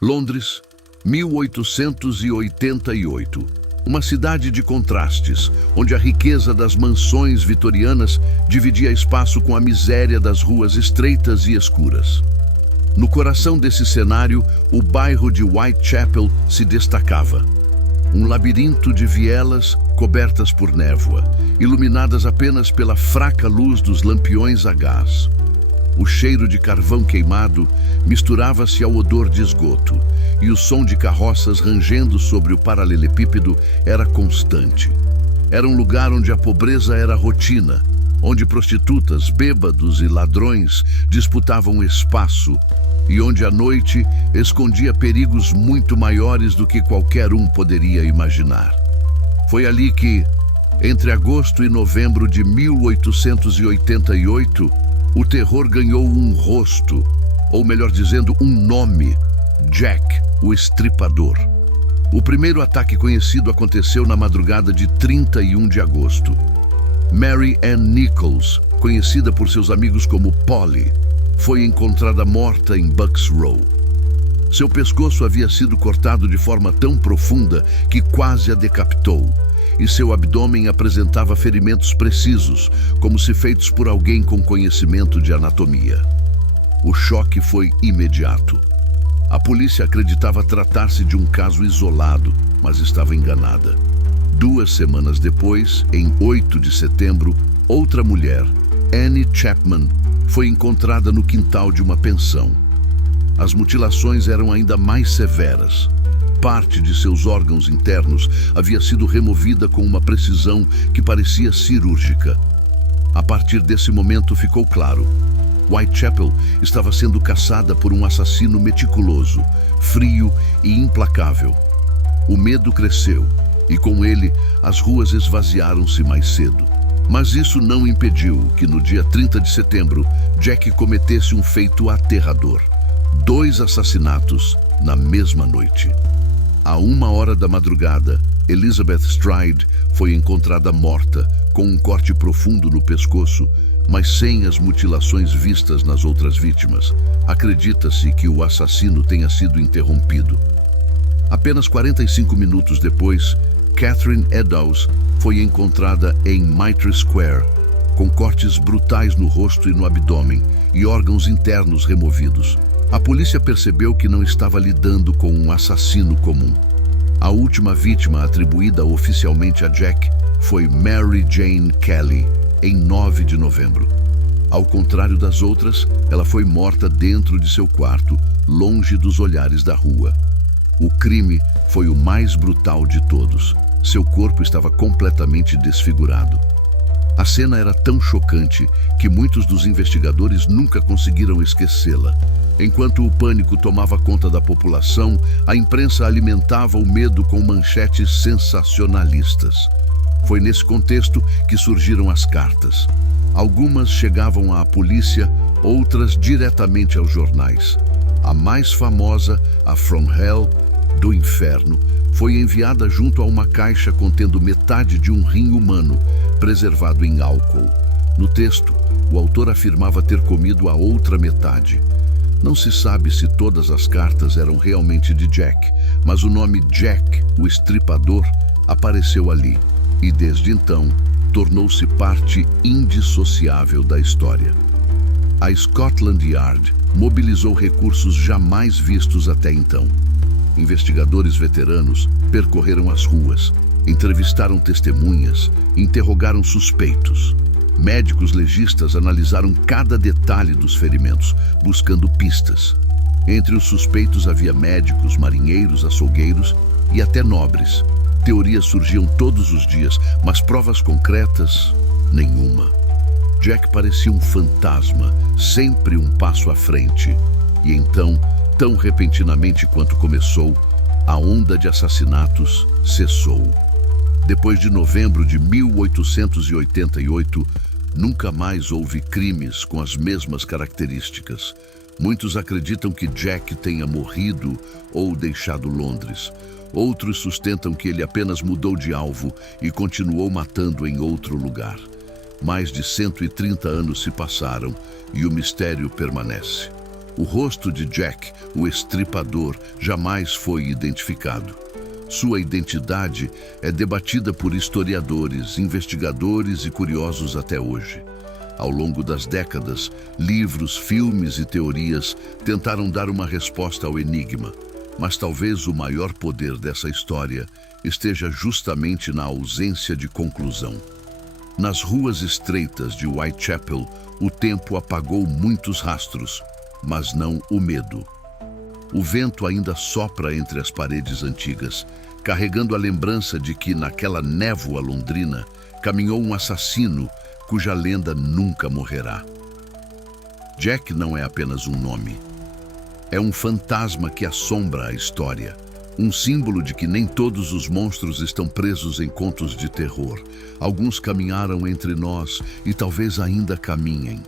Londres, 1888. Uma cidade de contrastes, onde a riqueza das mansões vitorianas dividia espaço com a miséria das ruas estreitas e escuras. No coração desse cenário, o bairro de Whitechapel se destacava. Um labirinto de vielas cobertas por névoa, iluminadas apenas pela fraca luz dos lampiões a gás. O cheiro de carvão queimado misturava-se ao odor de esgoto, e o som de carroças rangendo sobre o paralelepípedo era constante. Era um lugar onde a pobreza era rotina, onde prostitutas, bêbados e ladrões disputavam espaço, e onde a noite escondia perigos muito maiores do que qualquer um poderia imaginar. Foi ali que, entre agosto e novembro de 1888, o terror ganhou um rosto, ou melhor dizendo, um nome: Jack, o Estripador. O primeiro ataque conhecido aconteceu na madrugada de 31 de agosto. Mary Ann Nichols, conhecida por seus amigos como Polly, foi encontrada morta em Bucks Row. Seu pescoço havia sido cortado de forma tão profunda que quase a decapitou, e seu abdômen apresentava ferimentos precisos, como se feitos por alguém com conhecimento de anatomia. O choque foi imediato. A polícia acreditava tratar-se de um caso isolado, mas estava enganada. 2 semanas depois, em 8 de setembro, outra mulher, Annie Chapman, foi encontrada no quintal de uma pensão. As mutilações eram ainda mais severas. Parte de seus órgãos internos havia sido removida com uma precisão que parecia cirúrgica. A partir desse momento ficou claro: Whitechapel estava sendo caçada por um assassino meticuloso, frio e implacável. O medo cresceu, e com ele as ruas esvaziaram-se mais cedo. Mas isso não impediu que no dia 30 de setembro, Jack cometesse um feito aterrador: 2 assassinatos na mesma noite. À 1h da madrugada, Elizabeth Stride foi encontrada morta, com um corte profundo no pescoço, mas sem as mutilações vistas nas outras vítimas. Acredita-se que o assassino tenha sido interrompido. Apenas 45 minutos depois, Catherine Eddowes foi encontrada em Mitre Square, com cortes brutais no rosto e no abdômen e órgãos internos removidos. A polícia percebeu que não estava lidando com um assassino comum. A última vítima atribuída oficialmente a Jack foi Mary Jane Kelly, em 9 de novembro. Ao contrário das outras, ela foi morta dentro de seu quarto, longe dos olhares da rua. O crime foi o mais brutal de todos. Seu corpo estava completamente desfigurado. A cena era tão chocante que muitos dos investigadores nunca conseguiram esquecê-la. Enquanto o pânico tomava conta da população, a imprensa alimentava o medo com manchetes sensacionalistas. Foi nesse contexto que surgiram as cartas. Algumas chegavam à polícia, outras diretamente aos jornais. A mais famosa, a From Hell, do Inferno, foi enviada junto a uma caixa contendo metade de um rim humano, preservado em álcool. No texto, o autor afirmava ter comido a outra metade. Não se sabe se todas as cartas eram realmente de Jack, mas o nome Jack, o Estripador, apareceu ali, e desde então tornou-se parte indissociável da história. A Scotland Yard mobilizou recursos jamais vistos até então. Investigadores veteranos percorreram as ruas, entrevistaram testemunhas, interrogaram suspeitos. Médicos legistas analisaram cada detalhe dos ferimentos, buscando pistas. Entre os suspeitos havia médicos, marinheiros, açougueiros e até nobres. Teorias surgiam todos os dias, mas provas concretas, nenhuma. Jack parecia um fantasma, sempre um passo à frente. E então, tão repentinamente quanto começou, a onda de assassinatos cessou. Depois de novembro de 1888, nunca mais houve crimes com as mesmas características. Muitos acreditam que Jack tenha morrido ou deixado Londres. Outros sustentam que ele apenas mudou de alvo e continuou matando em outro lugar. Mais de 130 anos se passaram e o mistério permanece. O rosto de Jack, o Estripador, jamais foi identificado. Sua identidade é debatida por historiadores, investigadores e curiosos até hoje. Ao longo das décadas, livros, filmes e teorias tentaram dar uma resposta ao enigma, mas talvez o maior poder dessa história esteja justamente na ausência de conclusão. Nas ruas estreitas de Whitechapel, o tempo apagou muitos rastros, mas não o medo. O vento ainda sopra entre as paredes antigas, carregando a lembrança de que, naquela névoa londrina, caminhou um assassino cuja lenda nunca morrerá. Jack não é apenas um nome. É um fantasma que assombra a história. Um símbolo de que nem todos os monstros estão presos em contos de terror. Alguns caminharam entre nós e talvez ainda caminhem.